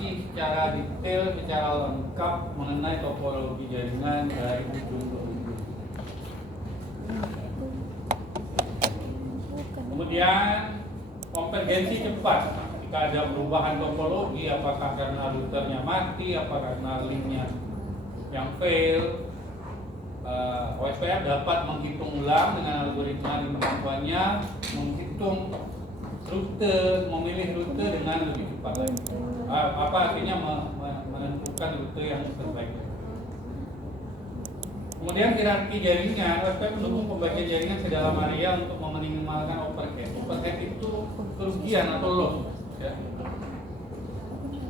rinci secara detail, secara lengkap mengenai topologi jaringan dari ujung ke ujung. Kemudian konvergensi cepat. Ketika ada perubahan topologi, apakah karena routernya mati, apakah karena linknya yang fail, OSPF dapat menghitung ulang dengan algoritma di kemampuannya menghitung rute, memilih rute dengan lebih cepat lagi. Akhirnya menentukan rute yang terbaik. Kemudian hierarki jaringan, OSPF mendukung pembagian jaringan ke dalam area untuk meminimalkan overhead. Overhead itu kerugian atau loss, ya.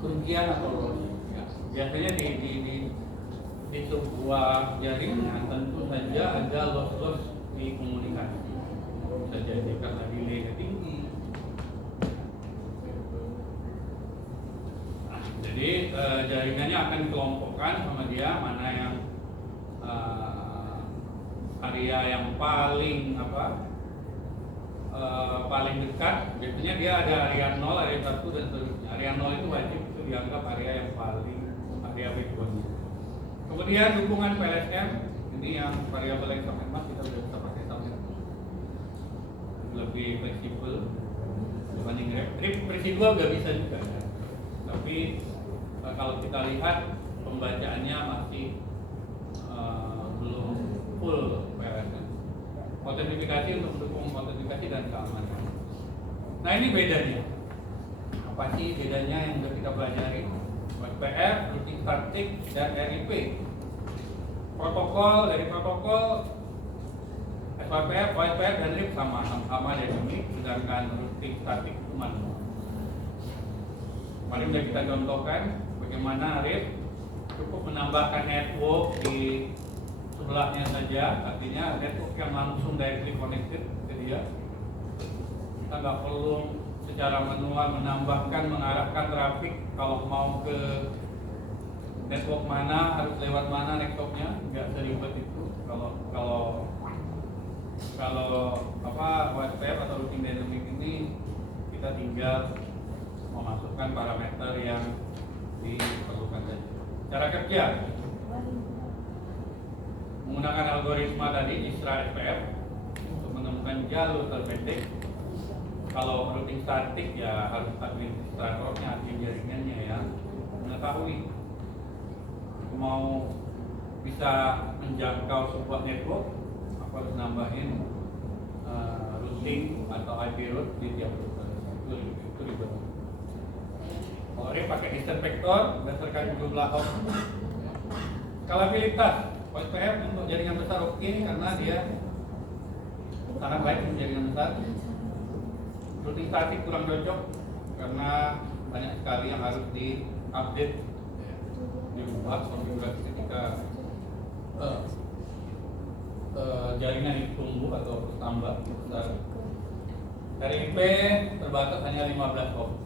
Kerugian atau loss. Ya. Biasanya di sebuah jaringan tentu saja ada loss di komunikasi. Bisa jadi karena delay tinggi. Jadi jaringannya akan dikelompokkan sama dia mana yang area yang paling paling dekat. Biasanya dia ada area 0, area 1 dan seterusnya. Area 0 itu wajib itu dianggap area yang paling area backbone. Kemudian dukungan PLSM, ini yang variabel yang sama kita sudah bisa pakai sama lebih fleksibel dibanding RIP. Residual nggak bisa juga ya. Tapi kalau kita lihat pembacaannya masih belum full PLSM. Autentifikasi untuk mendukung autentifikasi dan keamanan. Nah ini bedanya. Apa sih bedanya yang sudah kita pelajari? OSPF, routing static, dan RIP. Protokol dari protokol SWPF, OSPF, dan RIP sama dari unik, sedangkan routing static itu manual. Kemarin sudah kita contohkan bagaimana RIP cukup menambahkan network di sebelahnya saja, artinya network yang langsung directly connected ke dia. Kita nggak perlu secara manual menambahkan, mengarahkan traffic kalau mau ke network mana, harus lewat mana networknya, nggak seribet itu. Kalau OSPF atau routing dynamic ini kita tinggal memasukkan parameter yang diperlukan saja. Cara kerja menggunakan algoritma tadi ISRA SPF untuk menemukan jalur terpendek. Kalau routing statik ya harus administratornya, admin jaringannya yang mengetahui mau bisa menjangkau sebuah network apa harus nambahin routing atau IP route di tiap router. Itu ribet. Kalau RIP pakai distance vector berdasarkan jumlah host. Skalabilitas OSPF untuk jaringan besar oke karena dia sangat baik untuk jaringan besar. Routing statik kurang cocok karena banyak sekali yang harus diupdate, diubah konfigurasi ketika jaringan itu tumbuh atau bertambah besar. RIP terbatas hanya 15 ohm.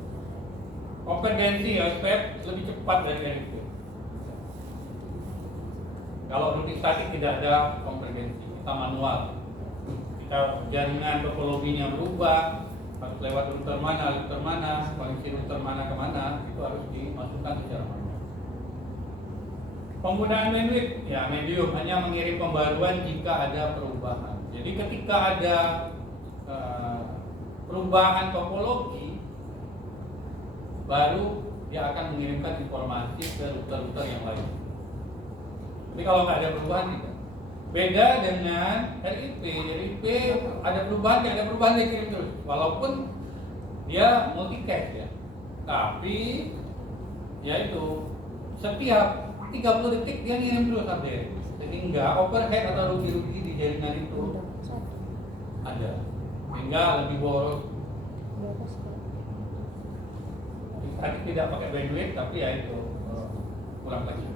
Konvergensi OSPF lebih cepat dari RIP. Kalau routing statik tidak ada konvergensi, kita manual. Kita jaringan topologinya berubah, harus lewat router mana, koneksi router mana kemana, itu harus dimasukkan secara manual. Penggunaan bandwidth, ya medium hanya mengirim pembaruan jika ada perubahan. Jadi ketika ada perubahan topologi, baru dia akan mengirimkan informasi ke router-router yang lain. Tapi kalau nggak ada perubahan tidak. Beda dengan RIP. RIP ada perubahan, nggak ada perubahan dia kirim terus. Walaupun dia multicast ya. Tapi ya itu setiap 30 detik dia ngirim terus update. Sehingga overhead atau rugi-rugi di jaringan itu ada. Sehingga lebih boros. Tadi tidak pakai bandwidth tapi ya itu kurang fleksibel.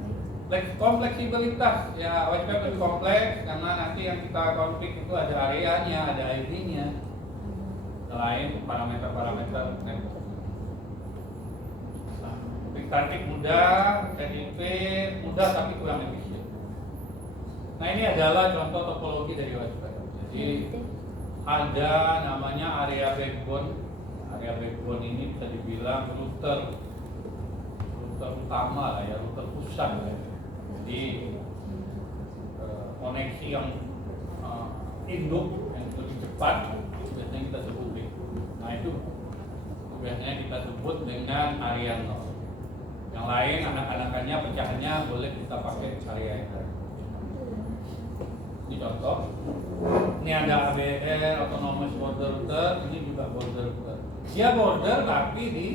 Kompleksibilitas ya OSPF lebih kompleks karena nanti yang kita config itu ada areanya, ada ID-nya, selain parameter-parameter network. Statik mudah, RIP mudah tapi kurang efisien. Nah ini adalah contoh topologi dari OSPF. Jadi ada namanya area backbone. Area backbone ini bisa dibilang router utama lah ya, router pusat ya. Jadi koneksi yang induk yang lebih cepat biasanya kita sebut backbone. Nah itu biasanya kita sebut dengan area 0. Yang lain anak-anakannya pecahannya boleh kita pakai area yang lain. Ini contoh. Ini ada ABR, Autonomous Border Router. Ini juga border router. Dia border tapi di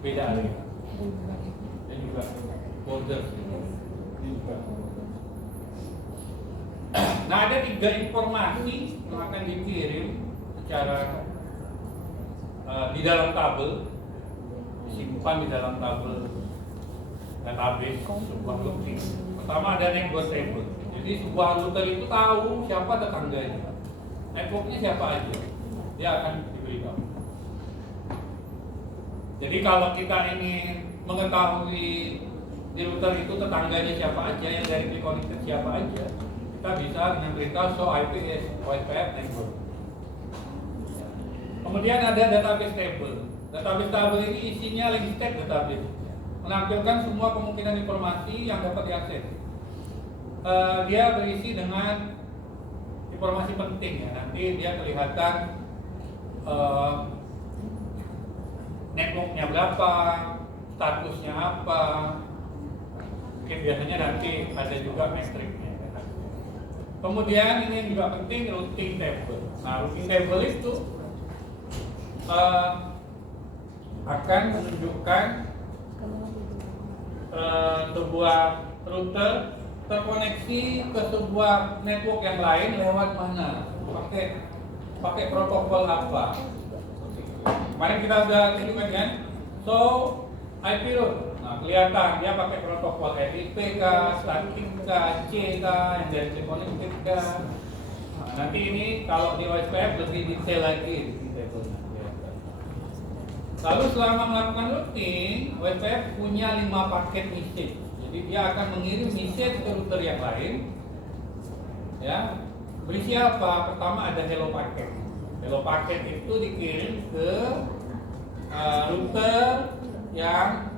beda area. Ini juga border. Ini juga. Nah, ada 3 informasi yang akan dikirim secara di dalam tabel, disimpan di dalam tabel database sebuah routing. Pertama ada network table. Jadi sebuah router itu tahu siapa tetangganya, networknya siapa aja, dia akan diberitahu. Jadi kalau kita ini mengetahui di router itu tetangganya siapa aja, yang dari connected siapa aja, kita bisa dengan beritahu show IP OSPF network. Kemudian ada database table. Database table ini isinya link state database, menampilkan semua kemungkinan informasi yang dapat diakses. Dia berisi dengan informasi penting ya. Nanti dia kelihatan networknya berapa, statusnya apa. Mungkin biasanya nanti ada juga metriknya. Kemudian ini juga penting, routing table. Nah, routing table itu akan menunjukkan sebuah router terkoneksi ke sebuah network yang lain lewat mana, pakai protokol apa. Kemarin kita udah tunjukkan kan, so IP route. Nah, kelihatan dia pakai protokol RIP kah, static kah, C kah, yang dari connected kah. Nah, nanti ini kalau di OSPF lebih detail lagi di tabelnya. Lalu selama melakukan routing, OSPF punya 5 paket message. Jadi dia akan mengirim message ke router yang lain. Ya, berisi apa? Pertama ada hello packet. Hello packet itu dikirim ke router yang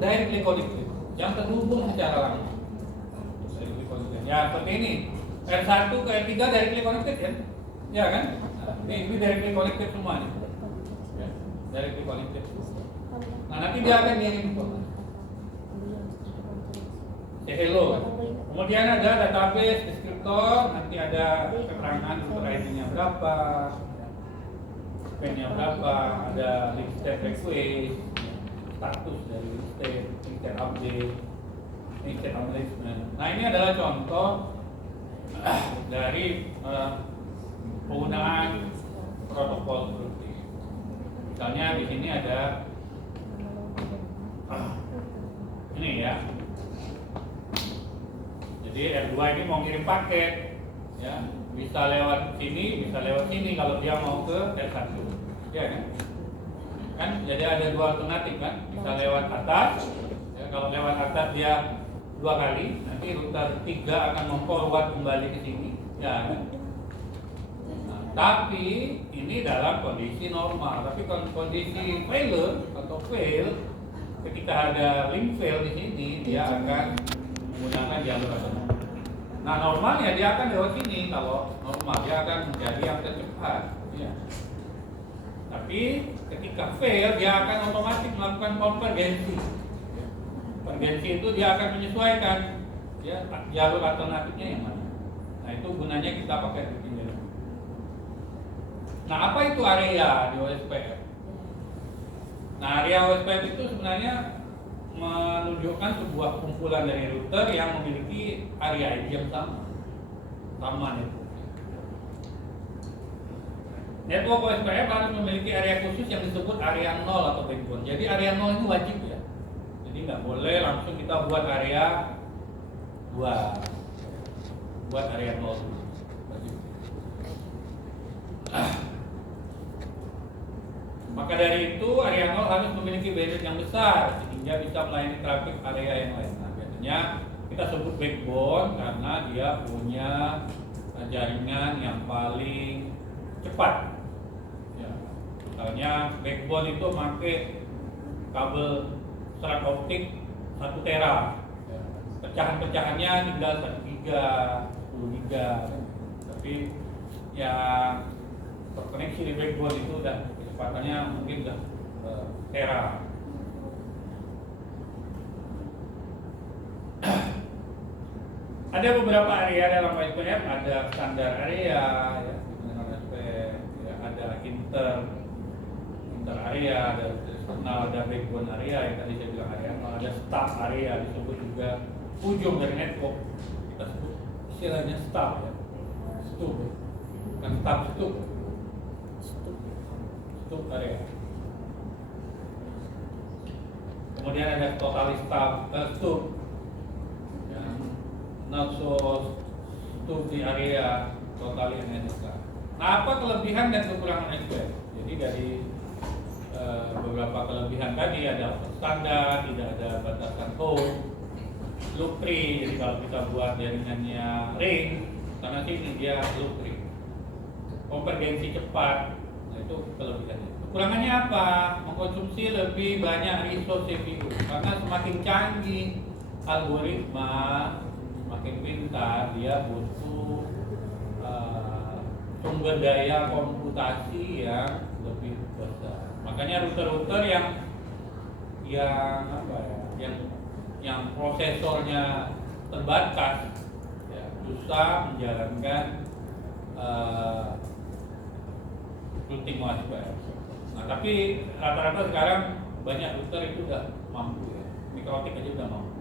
directly connected, yang terhubung secara langsung. Ya seperti ini. R1 ke R3 directly connected ya, ya kan? Nah, ini directly connected semua nih. Ya, directly connected. Nah nanti dia akan ngirim informasi. Ya hello. Kemudian ada database deskriptor, nanti ada keterangan router ID-nya berapa, PIN-nya berapa, ada link state request, status dari link state update, link state acknowledgement. Nah ini adalah contoh dari penggunaan protokol routing. Misalnya di sini ada ini ya. Jadi R2 ini mau kirim paket, ya bisa lewat sini, bisa lewat sini kalau dia mau ke R1, ya kan? Jadi ada 2 alternatif kan, bisa lewat atas, ya, kalau lewat atas dia 2 kali, nanti router 3 akan memforward kembali ke sini, ya kan? Nah, tapi ini dalam kondisi normal, tapi kondisi failure atau fail, ketika ada link fail di sini, dia akan menggunakan jalur alternatif. Nah normalnya dia akan lewat sini, kalau normal dia akan menjadi yang tercepat. Ya. Tapi ketika fail dia akan otomatis melakukan konvergensi. Konvergensi itu dia akan menyesuaikan ya, jalur alternatifnya yang mana. Nah itu gunanya kita pakai routing jalur. Nah apa itu area di OSPF? Nah area OSPF itu sebenarnya menunjukkan sebuah kumpulan dari router yang memiliki area ID yang sama network. Network OSPF harus memiliki area khusus yang disebut area 0 atau backbone. Jadi area 0 itu wajib ya. Jadi nggak boleh langsung kita buat area 2. Buat area 0 wajib. Maka dari itu area 0 harus memiliki bandwidth yang besar sehingga bisa melayani traffic area yang lain. Nah, biasanya kita sebut backbone karena dia punya jaringan yang paling cepat. Ya. Misalnya backbone itu pakai kabel strand optik 1 tera. Ya. Pecahan-pecahannya tinggal 1 giga, 10 giga. Tapi yang terkoneksi di backbone itu udah kecepatannya mungkin udah tera. Ada beberapa area dalam OSPF, ada standar area, ya, dengan OSPF, ya, ada inter area, ada eksternal, ada backbone area yang tadi saya bilang area, ada stub area, disebut juga ujung dari network, kita sebut istilahnya stub, ya, stub, bukan stub area. Kemudian ada total stub, not so stub di area total NSK. Nah, apa kelebihan dan kekurangan SPF? Jadi dari beberapa kelebihan tadi ada standar, tidak ada batasan home, loop tree. Jadi kalau kita buat jaringannya ring, karena sini dia loop tree, konvergensi cepat. Nah, itu kelebihannya. Kekurangannya apa? Mengkonsumsi lebih banyak resource CPU karena semakin canggih algoritma, makin pintar, dia butuh sumber daya komputasi yang lebih besar. Makanya router-router yang prosesornya terbatas, ya, susah menjalankan routing OSPF. Nah, tapi rata-rata sekarang banyak router itu udah mampu, ya. Mikrotik aja udah mampu.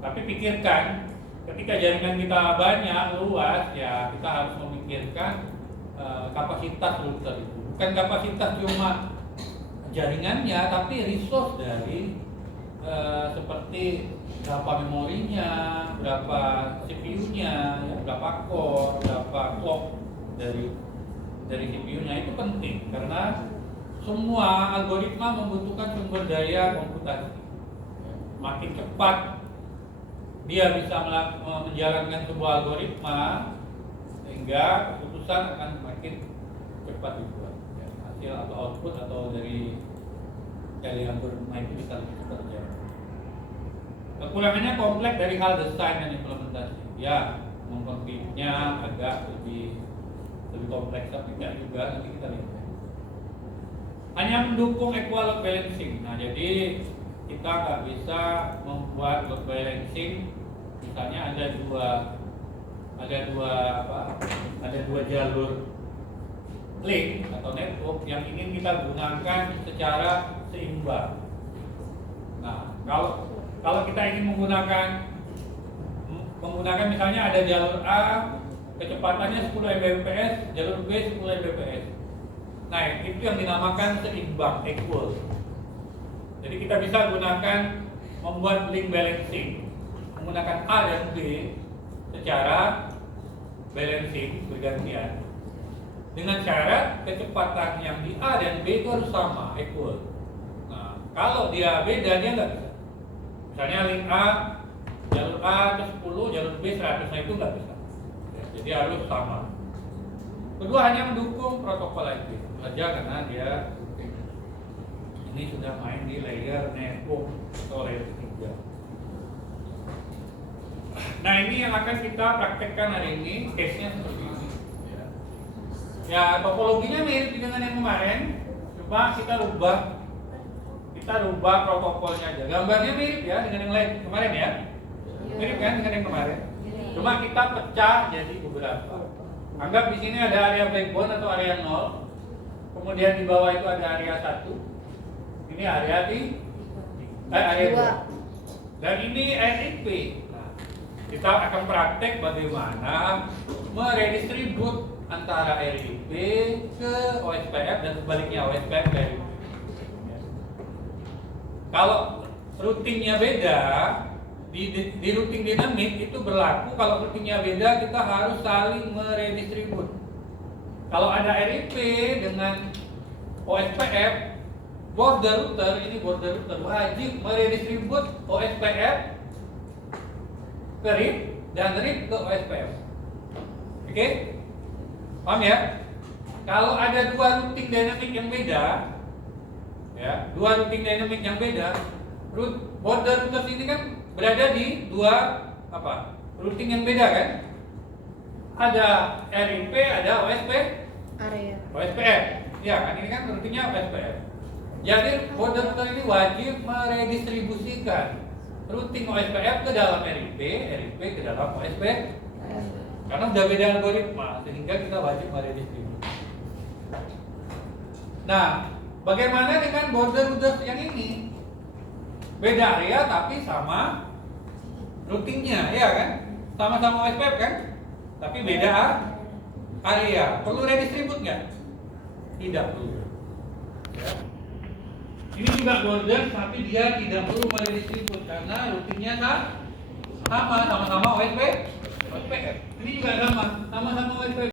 Tapi pikirkan, ketika jaringan kita banyak, luas, ya kita harus memikirkan kapasitas router itu. Bukan kapasitas cuma jaringannya, tapi resource dari seperti berapa memorinya, berapa CPU-nya, ya, berapa core, berapa clock dari CPU-nya. Itu penting karena semua algoritma membutuhkan sumber daya komputasi. Makin cepat dia bisa menjalankan sebuah algoritma, sehingga keputusan akan semakin cepat dibuat, ya, hasil atau output atau dari algoritma itu bisa lebih cepat terjadi. Kekurangannya kompleks dari hal desain dan implementasi, ya, mengkonfigurasinya agak lebih kompleks, tapi tidak juga, nanti kita lihat. Hanya mendukung equal load balancing. Nah, jadi kita nggak bisa membuat load balancing. Misalnya ada dua jalur link atau network yang ingin kita gunakan secara seimbang. Nah, kalau kita ingin menggunakan misalnya ada jalur A kecepatannya 10 Mbps, jalur B 10 Mbps. Nah, itu yang dinamakan seimbang, equal. Jadi kita bisa membuat link balancing menggunakan A dan B secara balancing bergantian dengan syarat kecepatan yang di A dan B itu harus sama, equal. Nah, kalau dia beda, dia nggak bisa. Misalnya link A, jalur A itu 10, jalur B 100, nah itu nggak bisa. Jadi harus sama. Kedua, hanya mendukung protokol IP saja karena dia ini sudah main di layer network atau layer 3. Nah, ini yang akan kita praktekkan hari ini, case-nya seperti ini. Ya, topologinya mirip dengan yang kemarin, cuma kita rubah protokolnya aja. Gambarnya mirip ya dengan yang lain kemarin ya. Mirip kan dengan yang kemarin. Cuma kita pecah jadi beberapa. Anggap di sini ada area backbone atau area 0. Kemudian di bawah itu ada area 1. Ini area area 2. Dan ini RIP. Nah, kita akan praktek bagaimana meredistribut antara RIP ke OSPF dan sebaliknya OSPF ke RIP. Kalau routingnya beda, di routing dinamik itu berlaku kalau routingnya beda kita harus saling meredistribut. Kalau ada RIP dengan OSPF, border router wajib meredistribut OSPF ke RIP dan RIP ke OSPF. Oke? Paham ya? Kalau ada dua routing dinamik yang beda, Ya, dua routing dynamic yang beda. Border routers ini kan berada di dua routing yang beda kan? Ada RIP, ada OSPF. Ya kan, ini kan routingnya OSPF. Jadi border router ini wajib meredistribusikan routing OSPF ke dalam RIP ke dalam OSPF. Karena udah beda algoritma, sehingga kita wajib meredistribusi. Nah, bagaimana dengan border routers yang ini? Beda area tapi sama routingnya, ya kan? Sama-sama OSPF kan? Tapi beda area. Perlu redistribut nggak? Tidak perlu. Ya. Ini juga border, tapi dia tidak perlu meredistribut karena routingnya sama-sama OSPF. Ini juga sama-sama OSPF.